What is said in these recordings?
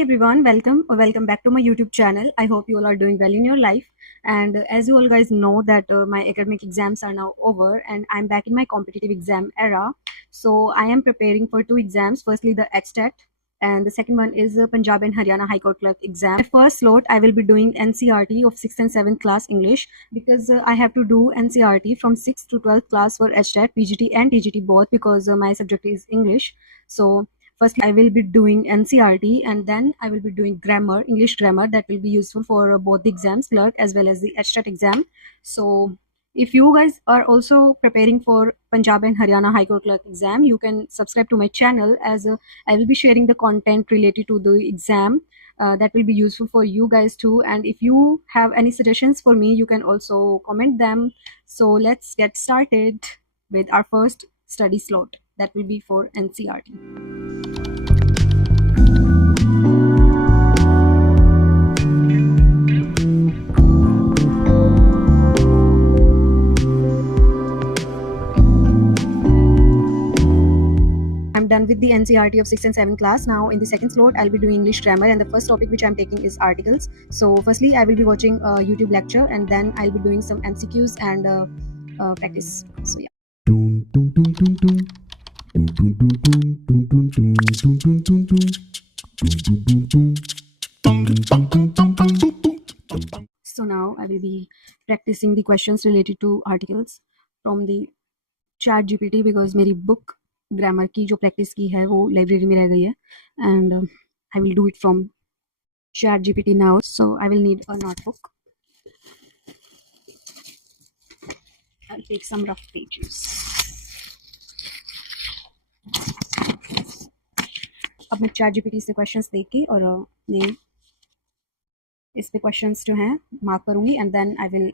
Hi everyone, welcome back to my YouTube channel. I hope you all are doing well in your life. And as you all guys know that my academic exams are now over and I'm back in my competitive exam era. So I am preparing for two exams. Firstly, the HTET, and the second one is Punjab and Haryana High Court Clerk exam. My first slot I will be doing NCRT of 6th and 7th class English because I have to do NCRT from 6th to 12th class for HTET, PGT and TGT both because my subject is English. So firstly, I will be doing NCRT and then I will be doing grammar, English grammar that will be useful for both the exams, clerk as well as the HTET exam. So if you guys are also preparing for Punjab and Haryana High Court Clerk exam, you can subscribe to my channel as I will be sharing the content related to the exam. That will be useful for you guys too. And if you have any suggestions for me, you can also comment them. So let's get started with our first study slot. That will be for NCRT. I'm done with the NCRT of 6th and 7th class. Now in the second slot, I'll be doing English grammar, and the first topic which I'm taking is articles. So firstly, I will be watching a YouTube lecture and then I'll be doing some MCQs and practice. So yeah. So now I will be practicing the questions related to articles from the ChatGPT because मेरी book grammar की जो practice की है वो library में रह गई है, and I will do it from ChatGPT now. So I will need a notebook. I'll take some rough pages. अब मैं ChatGPT से questions देख के और मैं इस पे questions जो हैं mark करूँगी and then I will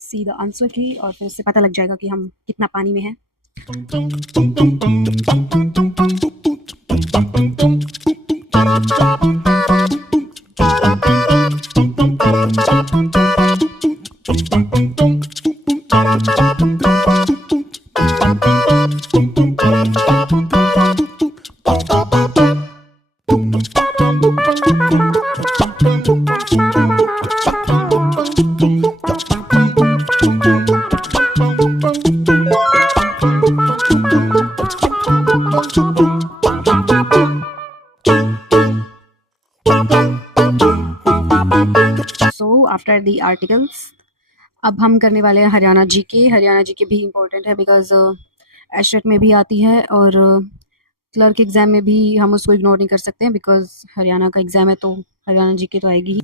see the answer की और फिर उससे पता लग जाएगा कि हम कितना पानी में हैं. So after the articles, अब हम करने वाले हैं हरियाणा जीके. हरियाणा जीके भी इम्पोर्टेंट है बिकॉज एशेट में भी आती है और क्लर्क एग्जाम में भी हम उसको इग्नोर नहीं कर सकते हैं बिकॉज हरियाणा का एग्जाम है तो हरियाणा जीके तो आएगी ही.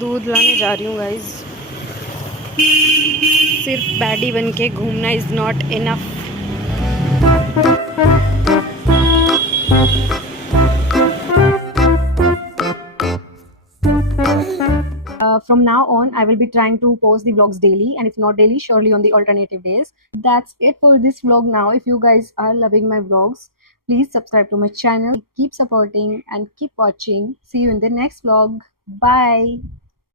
दूध लाने जा रही हूँ गाइज. सिर्फ पैडी बन के घूमना is not enough. From now on, I will be trying to post the vlogs daily, and if not daily, surely on the alternative days. That's it for this vlog now. If you guys are loving my vlogs, please subscribe to my channel. Keep supporting and keep watching. See you in the next vlog. Bye.